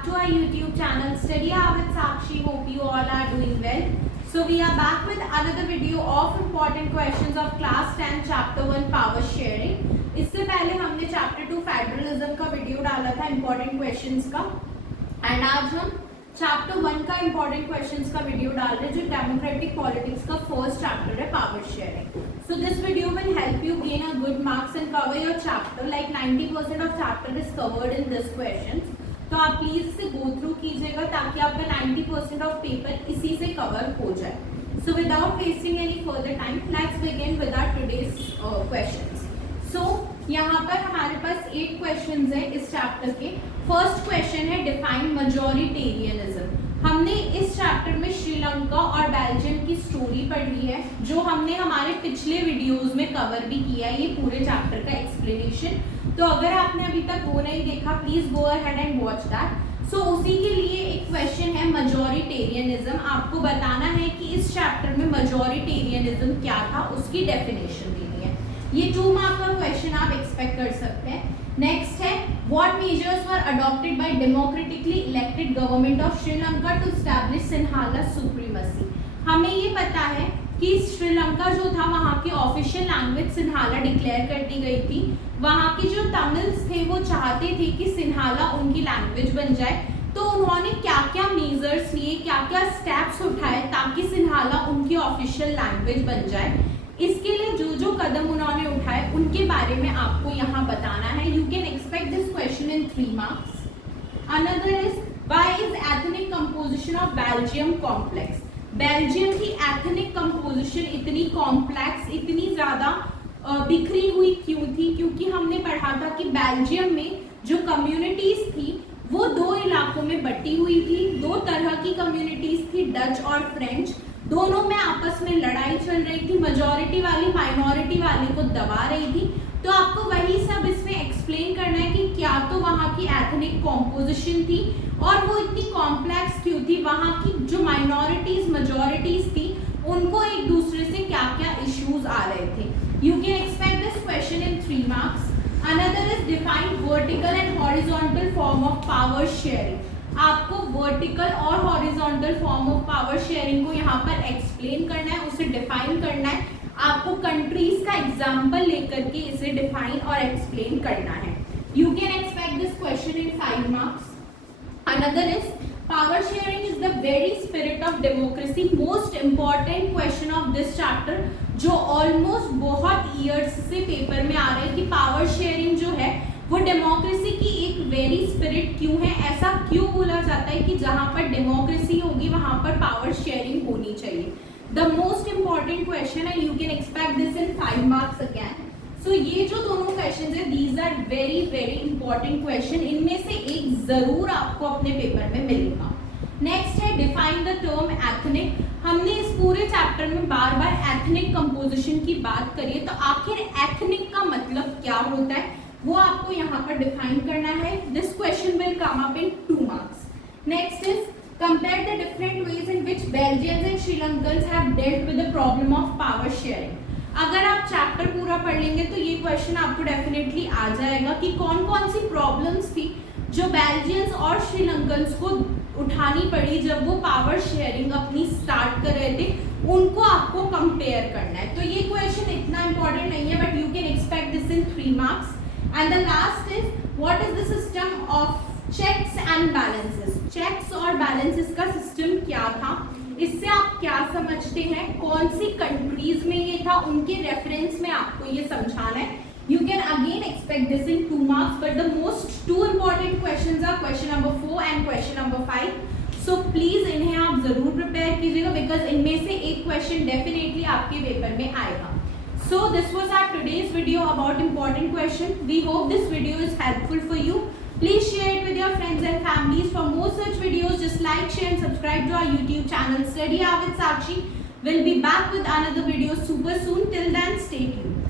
back to our YouTube channel Study Hour with Sakshi. Hope you all are doing well. So we are back with another video of important questions of class 10 chapter 1 power sharing. इससे पहले हमने chapter 2 federalism का video डाला था important questions का, and आज हम chapter 1 का इंपॉर्टेंट क्वेश्चंस का वीडियो डाल रहे हैं जो डेमोक्रेटिक पॉलिटिक्स का फर्स्ट चैप्टर है power sharing. So this video will help you gain a good marks and cover your chapter. Like 90% of chapter is covered in this questions. तो आप please इसे गो थ्रू कीजिएगा ताकि आपका 90% of paper इसी से cover हो जाए. So without wasting any further time let's begin with our today's questions. So यहाँ पर हमारे पास 8 क्वेश्चंस हैं इस चैप्टर के. फर्स्ट क्वेश्चन है डिफाइन मजॉरिटेरियनिज्म. हमने इस चैप्टर में श्रीलंका और बेल्जियम की स्टोरी पढ़ी है जो हमने हमारे पिछले वीडियोस में कवर भी किया है, ये पूरे चैप्टर का एक्सप्लेनेशन. तो अगर आपने अभी तक वो नहीं देखा please go ahead and watch that. So उसी के लिए एक क्वेश्चन है मजॉरिटेरियनिज्म. आपको बताना है कि इस चैप्टर में मजॉरिटेरियनिज्म क्या था, उसकी डेफिनेशन देनी है. ये 2 मार्क का क्वेश्चन आप एक्सपेक्ट कर सकते हैं. नेक्स्ट है what measures were adopted by democratically elected government of Sri Lanka to establish Sinhala supremacy. हमें ये पता है कि श्रीलंका जो था वहाँ की ऑफिशियल लैंग्वेज सिन्हाला डिक्लेयर कर दी गई थी. वहाँ के जो तमिल्स थे वो चाहते थे कि सिन्हाला उनकी लैंग्वेज बन जाए. तो उन्होंने क्या क्या मेजर्स लिए, क्या क्या स्टेप्स उठाए ताकि सिन्हाला उनकी ऑफिशियल लैंग्वेज बन जाए. इसके लिए जो जो कदम उन्होंने उठाए उनके बारे में आपको यहाँ बताना है. You can expect this question in 3 marks. Another is why is ethnic composition of Belgium complex. Belgium की एथनिक कंपोजिशन इतनी कॉम्प्लेक्स, इतनी ज्यादा बिखरी हुई क्यों थी? क्योंकि हमने पढ़ा था कि बेल्जियम में जो कम्युनिटीज थी वो 2 इलाकों में बटी हुई थी. 2 तरह की कम्युनिटीज थी, डच और फ्रेंच. दोनों में आपस में लड़ाई चल रही थी. मेजॉरिटी वाली माइनॉरिटी वाले को दबा रही थी. तो आपको वही सब इसमें एक्सप्लेन करना है कि क्या तो वहाँ की एथनिक कॉम्पोजिशन थी और वो इतनी कॉम्प्लेक्स क्यों थी. वहाँ की जो माइनॉरिटीज मेजॉरिटीज थी उनको एक दूसरे से क्या क्या इश्यूज आ रहे थे. You can expect this question in 3 marks. Another is define vertical and horizontal form of power sharing. आपको वर्टिकल और horizontal form of power sharing को यहाँ पर एक्सप्लेन करना है, उसे डिफाइन करना है. आपको कंट्रीज का एग्जांपल लेकर के इसे डिफाइन और एक्सप्लेन करना है. You can expect this question in 5 marks. Another is power sharing is the very spirit of democracy. Most important question of this chapter जो ऑलमोस्ट बहुत ईयर्स से पेपर में आ रहा है कि पावर शेयरिंग जो है वो डेमोक्रेसी की एक वेरी स्पिरिट क्यों है. ऐसा क्यों बोला जाता है कि जहां पर डेमोक्रेसी होगी वहां पर पावर शेयरिंग होनी चाहिए. The most important question and you can expect this in 5 marks again. So ये जो दोनों क्वेश्चन है these are very very important question. इनमें से एक जरूर आपको अपने पेपर में मिलेगा. नेक्स्ट है डिफाइन द टर्म एथनिक. हमने इस पूरे चैप्टर में बार बार एथनिक कंपोजिशन की बात करी है. तो आखिर एथनिक का मतलब क्या होता है वो आपको यहाँ पर डिफाइन करना है. This question will come up in 2 marks. Next is compare the different ways in which Belgians and Sri Lankans have dealt with the problem of power sharing. अगर आप चैप्टर पूरा पढ़ लेंगे तो ये क्वेश्चन आपको डेफिनेटली आ जाएगा कि कौन कौन सी प्रॉब्लम्स थी जो बेल्जियंस और श्रीलंकन्स को उठानी पड़ी जब वो पावर शेयरिंग अपनी स्टार्ट कर रहे थे. उनको आपको कंपेयर करना है. तो ये क्वेश्चन इतना इंपॉर्टेंट नहीं है but you can expect this in 3 marks. And the last is what is the system of checks and balances. Checks और balances का सिस्टम क्या था, इससे आप क्या समझते हैं, कौन सी कंट्रीज में ये था, उनके रेफरेंस में आपको ये समझाना है. You can again expect this in 2 marks but the most 2 important questions are question number 4 and question number 5. So please इन्हें आप जरूर प्रिपेयर कीजिएगा because इनमें से एक क्वेश्चन डेफिनेटली आपके पेपर में आएगा. So this was our today's video about important question. We hope this video is helpful for you. Please share it with your friends and families. For more such videos, just like, share and subscribe to our YouTube channel Study Hour with Sakshi. We'll be back with another video super soon. Till then, stay tuned.